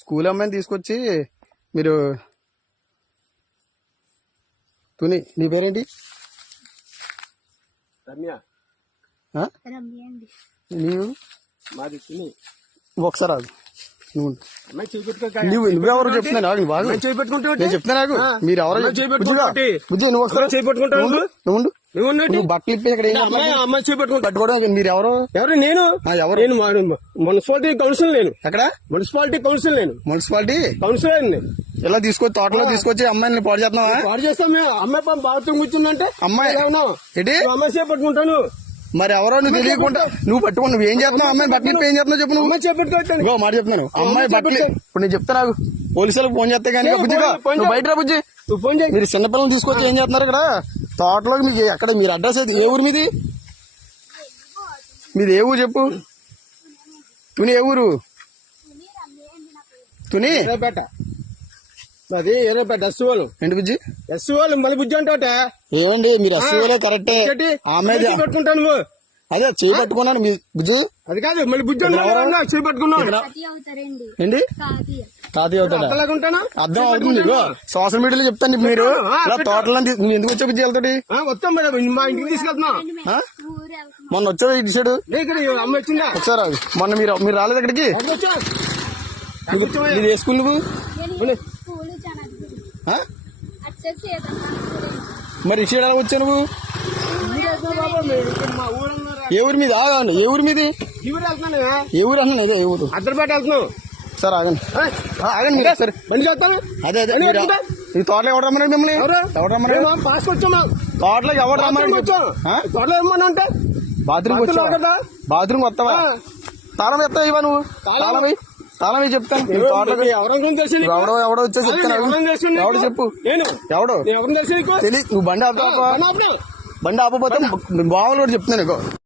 School అమ్మాయిని తీసుకొచ్చి మీరు తుని నీ పేరేంటి? రమ్య. నీవు? మాది తుని. ఒకసారి రాదు నువ్వు నువ్వెవరు చెప్తున్నా నాకు బాగా నేను చెప్తున్నా నాకు మీరు ఎవరో బుజ్జి నువ్వు ఒకసారి నువ్వు బట్టలు ఇప్పి ఇక్కడ అమ్మాయి చేపట్టుకుంటా పట్టుకోవడం మీరు ఎవరు? ఎవరు? నేను నేను మున్సిపాలిటీ కౌన్సిల్. నేను ఎక్కడ? Municipality council. నేను మున్సిపాలిటీ కౌన్సిల్ అయింది. ఇలా తీసుకొచ్చి తోటలో తీసుకొచ్చి అమ్మాయిని పాడు చేస్తున్నావా? పాడు చేస్తాం మేము. అమ్మాయి బాత్రూమ్ కూర్చుందంటే అమ్మాయి ఏంటి అమ్మాయి చేపట్టుకుంటాను. మరి ఎవరో నువ్వు తెలియకుండా నువ్వు పట్టుకుని నువ్వు ఏం చేస్తున్నావు? అమ్మాయి బట్టలు ఏం చేస్తున్నావు చెప్పు. నువ్వు చేపట్టుకుంటాను మాట చెప్తున్నాను. అమ్మాయి బట్టలు ఇప్పుడు నేను చెప్తా నాకు పోలీసులకు ఫోన్ చేస్తే కానీ బుజ్జిగా నువ్వు బయట రా బుజ్జి. మీరు చిన్నపిల్లలు తీసుకొచ్చి ఏం చేస్తున్నారు ఇక్కడ తోటలోకి? మీకు ఎక్కడ మీరు అడ్రస్ అయితే ఏ ఊరు మీది? మీది ఏ ఊరు చెప్పు. తుని ఏ ఊరు? తుని అది ఎర్రపేట ఎస్సీఓలు. ఏంటి బుజ్జి? ఎస్సీఓలు మళ్ళీ బుజ్జి అంటే ఏమండి మీరు ఎస్సీఓలే కరెక్టే. ఆమె పట్టుకుంటాను నువ్వు అదే చేయి పట్టుకున్నాను మీ బుజ్జు. అది కాదు మళ్ళీ బుజ్జి చేయి పట్టుకున్నావు ఏంటి? తాతయ్య అవుతాడా? అర్థం అవుతుంది. సోషల్ మీడియాలో చెప్తాను మీరు తోటలో నువ్వు ఎందుకు వచ్చావు బుజ్జి వెళ్తాడు? వస్తాం మేడం మా ఇంటికి తీసుకెళ్తున్నా. మొన్న వచ్చావు ఇటు సైడ్ అమ్మ వచ్చిందా? వచ్చారా మొన్న మీరు రాలేదు ఇక్కడికి? ఇది ఏ స్కూల్ నువ్వు? మరి ఇటు సైడ్ ఎలా వచ్చావు నువ్వు? ఏ ఊరి మీద? ఆగండి. ఏ ఊరి మీది? ఏ ఊరు అన్నా? అదే ఏ ఊరు? అద్దరిపేట వెళ్తున్నావు సార్. ఆగండి ఆగండి మీరు సరే బండి చేస్తాను. అదే అదే ఈ తోటలో ఎవరు రమ్మన్నాడు మిమ్మల్ని? ఎవరు రమ్మన్నాడు? పాస్ వచ్చామా? తోటలోకి ఎవరు రమ్మన్నాడు? తోటలో ఏమన్నా అంటే బాత్రూమ్ వచ్చావా? బాత్రూమ్ వస్తావా? తాళం ఎత్తావు ఇవా నువ్వు? తాళం చెప్తాను. ఎవడో వచ్చేసి చెప్తాను. ఎవడు చెప్పు. ఎవడో తెలియదు. నువ్వు బండి ఆపకపోతే బావులు కూడా చెప్తున్నాను.